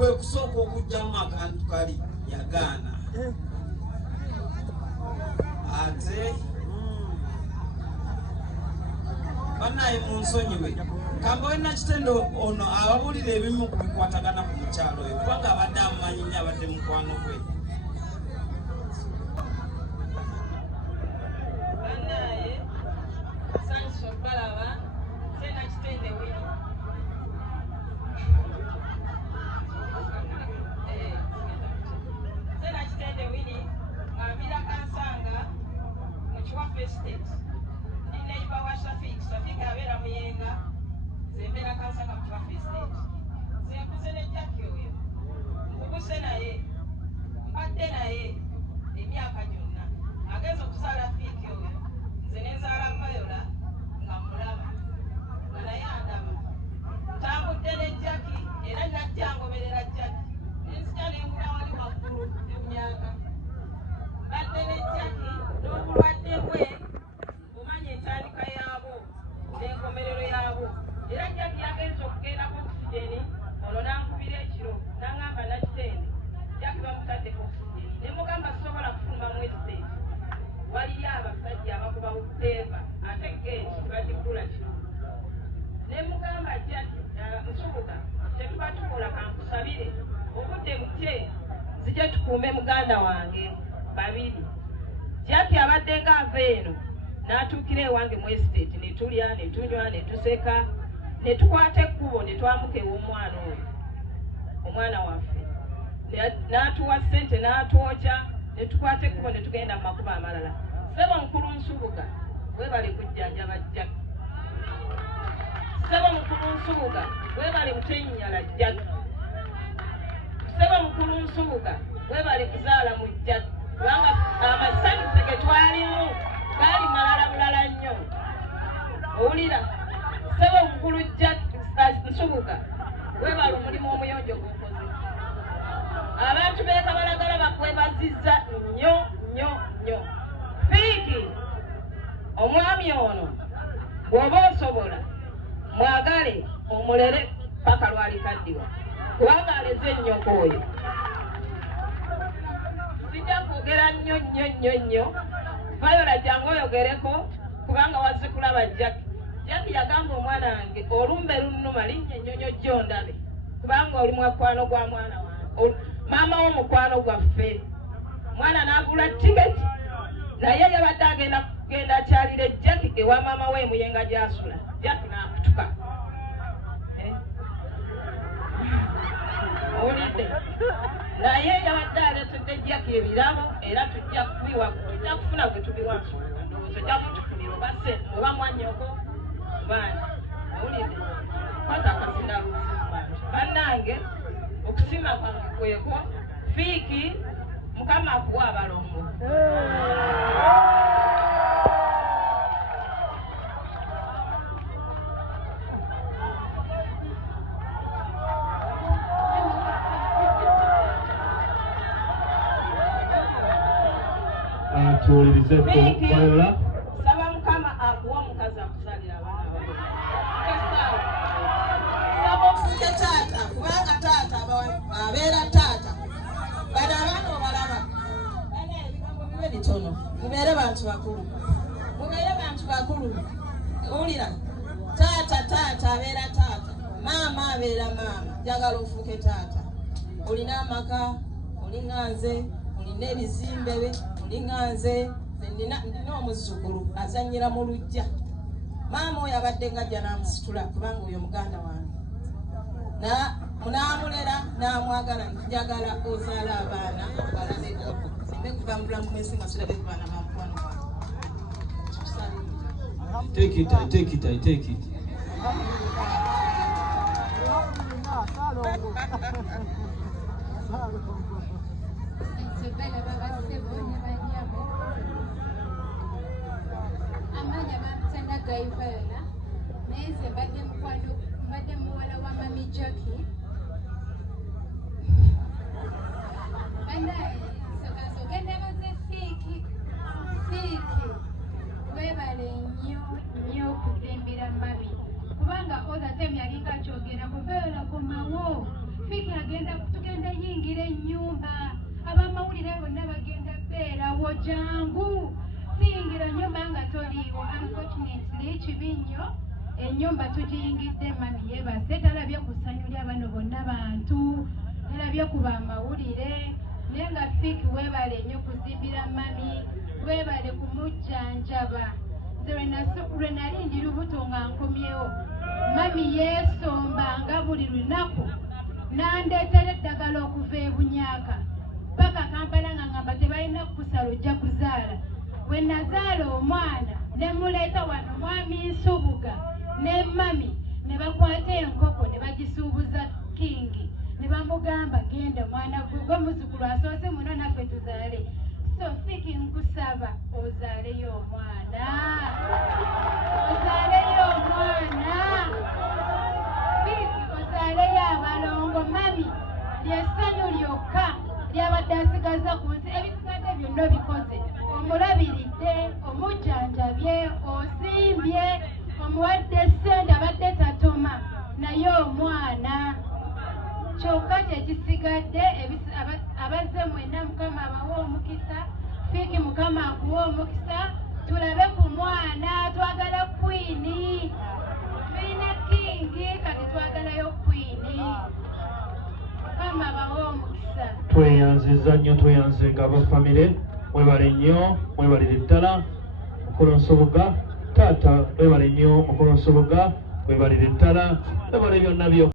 kwe kusooka okugyamu akantu kali yagaana ate bannaye munsonyiwe kambawe Nakitende ono ababulira ebimu ku bikwatagana ku mukyalo oyo kubanga abadde amumanyi nnyo abadde mukwano gwe. Bannaye nsanyusa okubalaba nze Nakitende Willy. Nze Nakitende Willy ng'aviira Kansanga mu Kiwafu Estate. Ndi neiba wa Shafiiki. Shafiiki abeera Muyenga, nze mbeera Kansanga mu Kiwafu Estate. Nze nkuze ne Jackie oyo, nkubuse naye, mbadde naye emyaka gyonna. Agenza okuzaala Fiiki oyo, nze ne nzaala Viola nga mulaba, nga naye andaba. Ntambudde ne Jackie era najja ngoberera Jackie. Nenzija ne ngula wali waggulu emyaka. Mbadde ne Jackie n'obulwadde bwe omanye entandika yaabo n'enkomerero yaabo. Era Jackie yagenza okugenda ku oxygeni, olwo n'ankubira ekiro n'aŋŋamba Nakitende Jackie bamutaddeko oxygeni. Ne mugamba sobola kufuluma mu estate. Waliyo abasajja abakuba buteeva ate geeti bagikula kiro. Ne mugamba Jackie Nsubuga kyetuba tukola kankusabire obudde bukye nzije tukuume muganda wange babiri. Jackie abadde nga ava eno n'atuukira ewange mu estate ne tulya ne tunywa ne tuseka ne tukwata ekkubo ne twamuka ew'omwana oyo omwana waffe n'atuwa ssente n'atwokya ne tukwata ekkubo ne tugenda mu makubo amalala. Ssebo mukulu Nsubuga weebale kujjanjaba Jackie. Ssebo mukulu Nsubuga weebale kutennyala Jackie. Ssebo mukulu Nsubuga weebale kuzaala mu Jackie kubanga amasanyufu ge twalimu gaali malala bulala nnyo. Owulira ssebo mukulu Nsubuga weebale omulimu omuyonjo gw'okoze. Abantu b'e Kabalagala bakwebazizza nnyo nnyo nnyo. Fiiki omwami ono bw'oba osobola mwagale omulere paka lwalikaddiwa kubanga aleze nnyoko oyo. Sijja kwogera nnyo nnyo nnyo nnyo. Viola jangu oyogereko kubanga wazze kulaba Jackie. Jackie yagamba omwana wange olumbe lunnuma linnya ennyonyo jjo ndabe kubanga oli mukwano gwa mwana wange, maama w'omukwano gwaffe. Mwana n'agula tiketi naye yabadde agenda akyalire Jackie ewa maama we Muyenga gy'asula. Jackie n'akutuka. Owulidde? Naye yabadde aletedde Jackie ebirabo era tujja kufuna gwe tubiwansi. Ndowooza ojja mutufunira oba ssente oba mwannyoko bangi. Owulidde? Kwata akasinda buzibu bangi. Bannange okusima kwange kweko. Fiiki Mukama akuwa abalongo. Tuwulirize Viola. Saba Mukama akuwa omukazi akuzaalira abaana bawe. Saba ofuuke taata kubanga taata abeera taata. Bano abaana obalaba. Ebigambo bibe bitono. Mubeere bantu bakulu. Mubeere bantu bakulu. Owulira? Taata abeera taata. Maama abeera maama. Njagala ofuuke taata. Olina amaka, olina nze, olina ebizimbe olina nze, nina omuzzukulu azannyira mu luggya. Maama oyo abadde ng'ajja n'amusitula kubanga oyo muganda wange. N'amulera n'amwagala njagala ozaala abaana balabeko. Simbe kuva mu bulamu bw'ensi nga sirabe ku baana bamukwano gwange. Take it. Amanya bamutenda Viola naye nze mbadde muwala wa Mami Jackie. Bannaye sogenda baze Fiiki weebale nnyo okuzimbira Mami kubanga oza temyalinga kyogera ku Viola komawo Fiki tugenda yingira ennyumba abamawulire bonna bagenda beerawo jangu siyingira nnyumba nga toliiwo. Unfortunately kibi nnyo ennyumba tugiyingidde mami yeebase talabye ku ssanyu lya bano bonna bantu talabye ku bamawulire naye nga Fiki weebale nnyo kuzimbira mami weebale kumujjanjaba. Nze lwe nali ndi lubuto nga nkomyewo mami yeesombanga buli lunaku nandeetera eddagala okuva ebunyaaka paka Kampala nga ngamba tebalina kukusala ojja kuzaala. Bwe nazaala omwana ne muleeta wano mwami Nsubuga ne mami ne bakwata enkoko ne bagisuubuza Kingi ne bamugamba genda mwana gwe muzzukulu asoose muno naffe tuzaale. So Fiki nkusaba ozaaleyo omwana ozaaleyo omwana Fiki ozaaleyo abalongo mami lyessanyu lyokka lyabadde asigaza ku nsi ebisigadde byonna obikoze omulabiridde omujjanjabye osimbye omuwadde ssente abadde tatoma naye omwana kyokka kyekisigadde abazze mwenna Mukama abawa omukisa. Fiki Mukama akuwa omukisa tulabe ku mwana twagala kwini tulina Kingi kati twagalayo kwini Mukama abawa omukisa. Tweyanziza nnyo tweyanzenga abafamire mwebale nnyo mwebalire ddala Mukulu Nsubuga taata mwebale nnyo Mukulu Nsubuga mwebalire ddala mwebale byonna byo